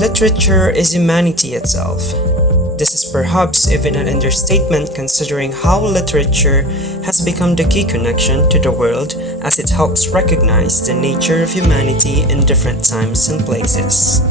Literature is humanity itself. This is perhaps even an understatement considering how literature has become the key connection to the world as it helps recognize the nature of humanity in different times and places.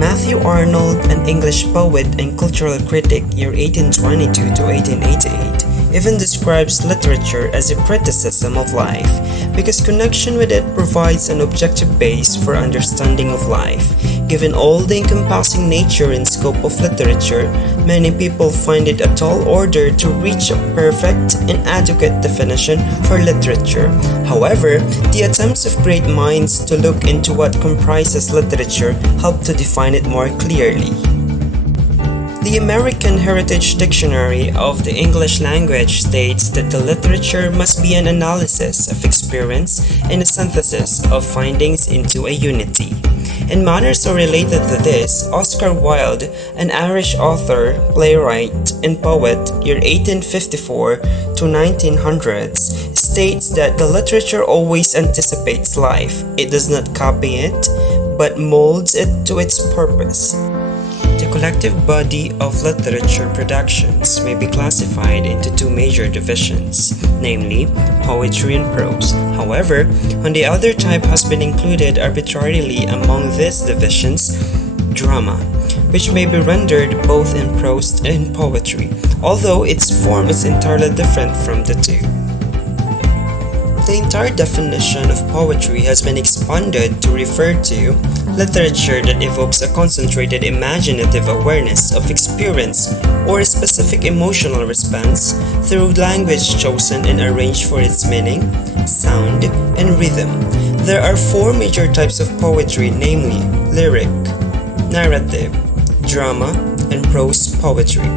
Matthew Arnold, an English poet and cultural critic year 1822 to 1888, even describes literature as a criticism of life because connection with it provides an objective base for understanding of life. Given all the encompassing nature and scope of literature, many people find it a tall order to reach a perfect and adequate definition for literature. However, the attempts of great minds to look into what comprises literature help to define it more clearly. The American Heritage Dictionary of the English Language states that the literature must be an analysis of experience and a synthesis of findings into a unity. In matters so related to this, Oscar Wilde, an Irish author, playwright, and poet, year 1854 to 1900s, states that the literature always anticipates life. It does not copy it, but molds it to its purpose. The collective body of literature productions may be classified into two major divisions, namely poetry and prose. However, the other type has been included arbitrarily among these divisions, drama, which may be rendered both in prose and poetry, although its form is entirely different from the two. The entire definition of poetry has been expanded to refer to literature that evokes a concentrated imaginative awareness of experience or a specific emotional response through language chosen and arranged for its meaning, sound, and rhythm. There are four major types of poetry, namely lyric, narrative, drama, and prose poetry.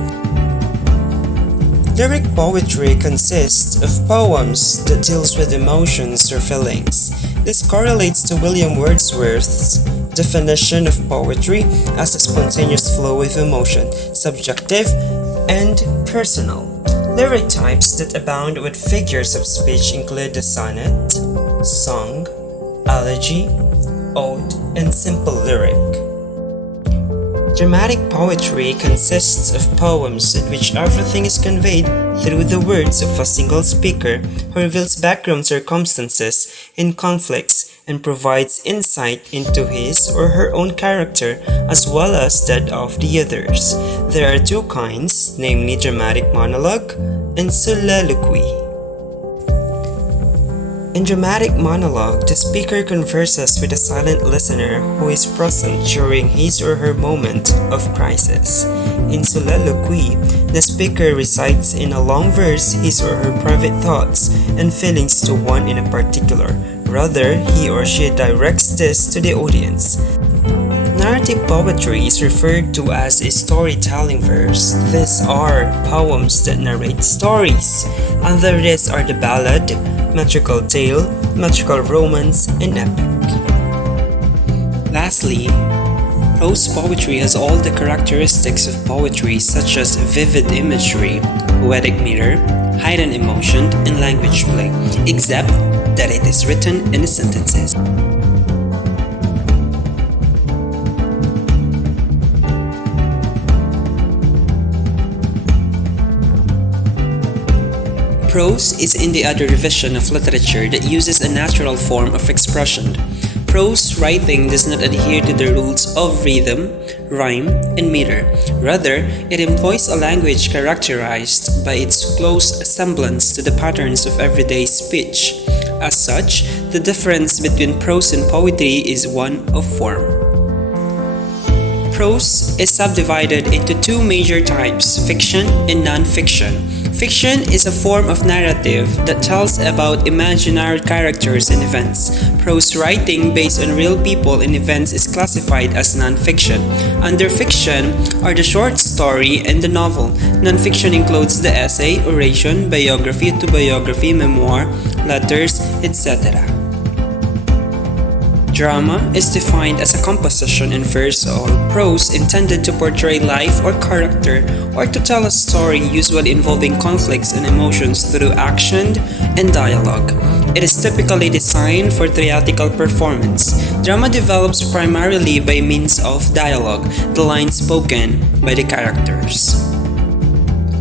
Lyric poetry consists of poems that deals with emotions or feelings. This correlates to William Wordsworth's definition of poetry as a spontaneous flow of emotion, subjective and personal. Lyric types that abound with figures of speech include the sonnet, song, elegy, ode, and simple lyric. Dramatic poetry consists of poems in which everything is conveyed through the words of a single speaker who reveals background circumstances and conflicts and provides insight into his or her own character as well as that of the others. There are two kinds, namely dramatic monologue and soliloquy. In dramatic monologue, the speaker converses with a silent listener who is present during his or her moment of crisis. In soliloquy, the speaker recites in a long verse his or her private thoughts and feelings to one in a particular. Rather, he or she directs this to the audience. Narrative poetry is referred to as a storytelling verse. These are poems that narrate stories. Under this are the ballad, metrical tale, metrical romance, and epic. Lastly, prose poetry has all the characteristics of poetry such as vivid imagery, poetic meter, hidden emotion, and language play, except that it is written in sentences. Prose is in the other division of literature that uses a natural form of expression. Prose writing does not adhere to the rules of rhythm, rhyme, and meter. Rather, it employs a language characterized by its close semblance to the patterns of everyday speech. As such, the difference between prose and poetry is one of form. Prose is subdivided into two major types, fiction and non-fiction. Fiction is a form of narrative that tells about imaginary characters and events. Prose writing based on real people and events is classified as non-fiction. Under fiction are the short story and the novel. Non-fiction includes the essay, oration, biography, autobiography, memoir, letters, etc. Drama is defined as a composition in verse or prose intended to portray life or character or to tell a story usually involving conflicts and emotions through action and dialogue. It is typically designed for theatrical performance. Drama develops primarily by means of dialogue, the lines spoken by the characters.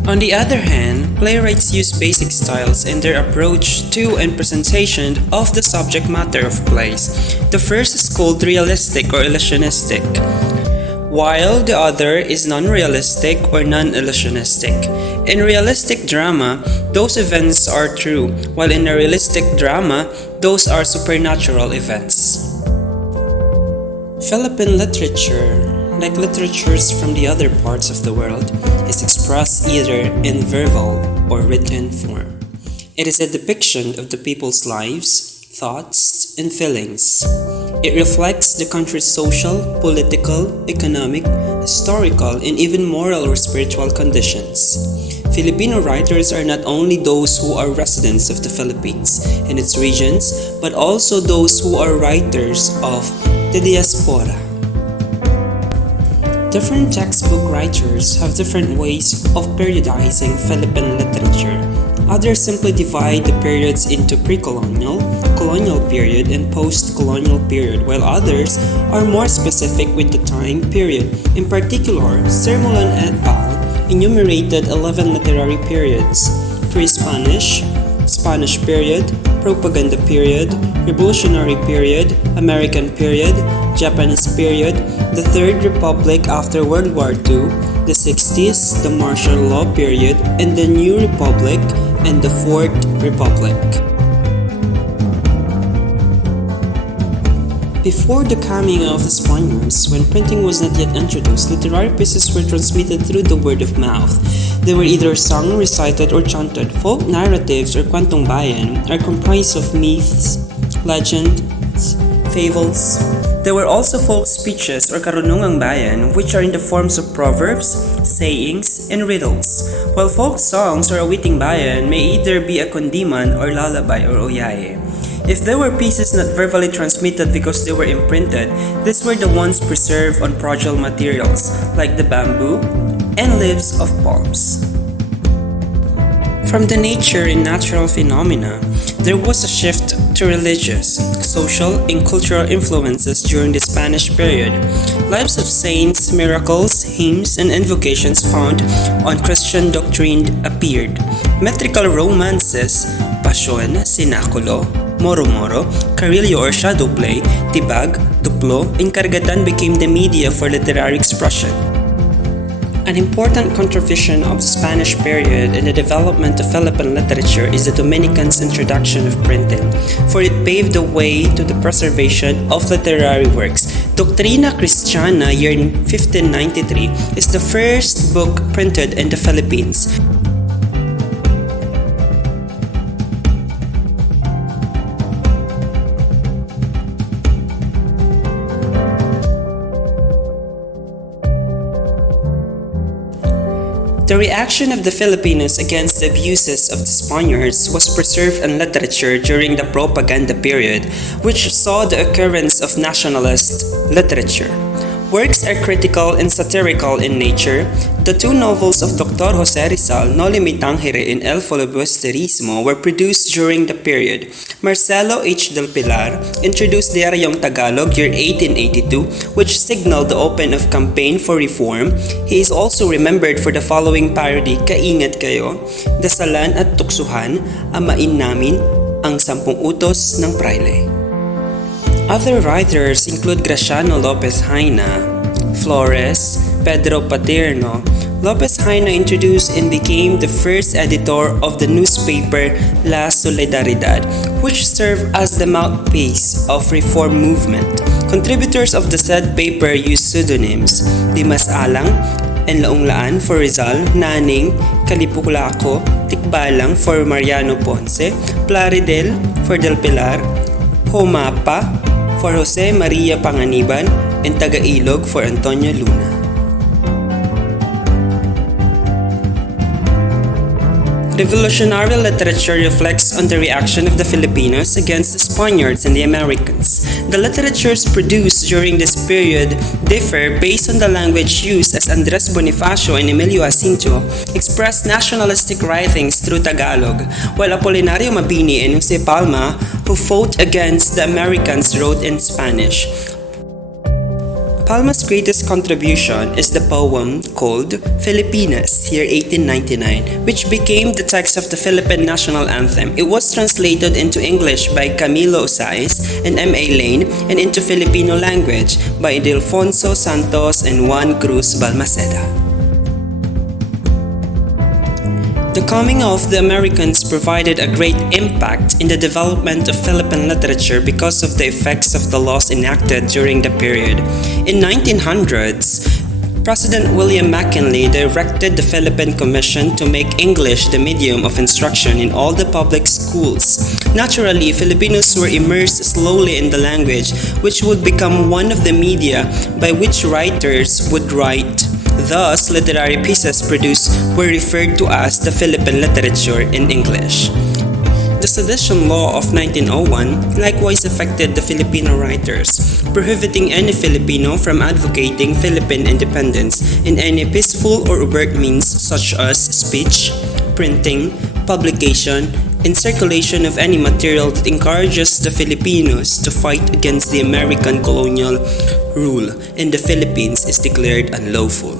On the other hand, playwrights use basic styles in their approach to and presentation of the subject matter of plays. The first is called realistic or illusionistic, while the other is non-realistic or non-illusionistic. In realistic drama, those events are true, while in a realistic drama, those are supernatural events. Philippine literature, like literatures from the other parts of the world, is expressed either in verbal or written form. It is a depiction of the people's lives, thoughts, and feelings. It reflects the country's social, political, economic, historical, and even moral or spiritual conditions. Filipino writers are not only those who are residents of the Philippines and its regions, but also those who are writers of the diaspora. Different textbook writers have different ways of periodizing Philippine literature. Others simply divide the periods into pre-colonial, colonial period, and post-colonial period, while others are more specific with the time period. In particular, Sermolan et al. Enumerated 11 literary periods: pre-Spanish, Spanish period, propaganda period, revolutionary period, American period, Japanese period, the Third Republic after World War II, the 60s, the martial law period, and the New Republic and the Fourth Republic. Before the coming of the Spaniards, when printing was not yet introduced, literary pieces were transmitted through the word of mouth. They were either sung, recited, or chanted. Folk narratives or kwentong bayan are comprised of myths, legends, fables. There were also folk speeches or karunungang bayan, which are in the forms of proverbs, sayings, and riddles, while folk songs or awiting bayan may either be a kundiman or lullaby or oyaye. If there were pieces not verbally transmitted because they were imprinted, these were the ones preserved on fragile materials like the bamboo and leaves of palms. From the nature and natural phenomena, there was a shift to religious, social, and cultural influences during the Spanish period. Lives of saints, miracles, hymns, and invocations found on Christian doctrine appeared. Metrical romances, pasyon, sinakulo, moro-moro, carillo or shadow play, tibag, duplo, and karagatan became the media for literary expression. An important contribution of the Spanish period in the development of Philippine literature is the Dominicans' introduction of printing, for it paved the way to the preservation of literary works. Doctrina Christiana, year 1593, is the first book printed in the Philippines. The reaction of the Filipinos against the abuses of the Spaniards was preserved in literature during the propaganda period, which saw the occurrence of nationalist literature. Works are critical and satirical in nature. The two novels of Dr. Jose Rizal, No Limitangere and El Filibusterismo, were produced during the period. Marcelo H. Del Pilar introduced Diaryong Tagalog year 1882, which signaled the open of campaign for reform. He is also remembered for the following parody, Kaingat Kayo, Dasalan at Tuksuhan, Amain Namin, Ang 10 Utos ng Praile. Other writers include Graciano Lopez Haina, Flores, Pedro Paterno. Lopez Haina introduced and became the first editor of the newspaper La Solidaridad, which served as the mouthpiece of reform movement. Contributors of the said paper used pseudonyms, Dimas Alang and Laong-Laan for Rizal, Naning, Kalipulako, Tikbalang for Mariano Ponce, Plaridel for Del Pilar, Homapa for Jose Maria Panganiban, and Tagailog for Antonio Luna. Revolutionary literature reflects on the reaction of the Filipinos against the Spaniards and the Americans. The literatures produced during this period differ based on the language used, as Andres Bonifacio and Emilio Jacinto expressed nationalistic writings through Tagalog, while Apolinario Mabini and Jose Palma, who fought against the Americans, wrote in Spanish. Palma's greatest contribution is the poem called Filipinas, year 1899, which became the text of the Philippine national anthem. It was translated into English by Camilo Osais and M.A. Lane and into Filipino language by Ildefonso Santos and Juan Cruz Balmaceda. The coming of the Americans provided a great impact in the development of Philippine literature because of the effects of the laws enacted during the period. In 1900s, President William McKinley directed the Philippine Commission to make English the medium of instruction in all the public schools. Naturally, Filipinos were immersed slowly in the language, which would become one of the media by which writers would write. Thus, literary pieces produced were referred to as the Philippine literature in English. The Sedition Law of 1901 likewise affected the Filipino writers, prohibiting any Filipino from advocating Philippine independence in any peaceful or overt means such as speech, printing, publication, and circulation of any material that encourages the Filipinos to fight against the American colonial rule in the Philippines is declared unlawful.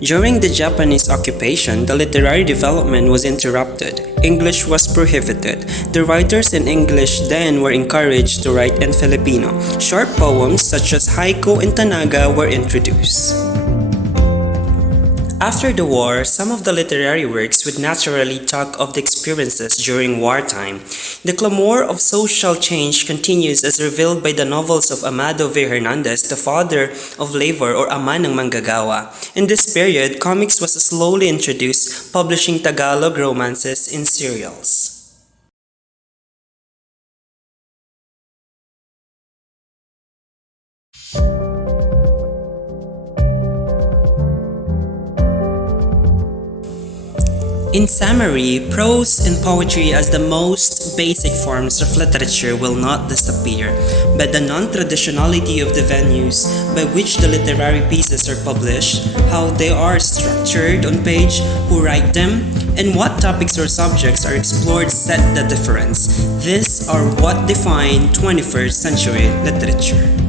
During the Japanese occupation, the literary development was interrupted. English was prohibited. The writers in English then were encouraged to write in Filipino. Short poems such as haiku and tanaga were introduced. After the war, some of the literary works would naturally talk of the experiences during wartime. The clamor of social change continues as revealed by the novels of Amado V. Hernandez, the father of labor or ama ng manggagawa. In this period, comics was slowly introduced, publishing Tagalog romances in serials. In summary, prose and poetry as the most basic forms of literature will not disappear, but the non-traditionality of the venues by which the literary pieces are published, how they are structured on page, who write them, and what topics or subjects are explored set the difference. These are what define 21st century literature.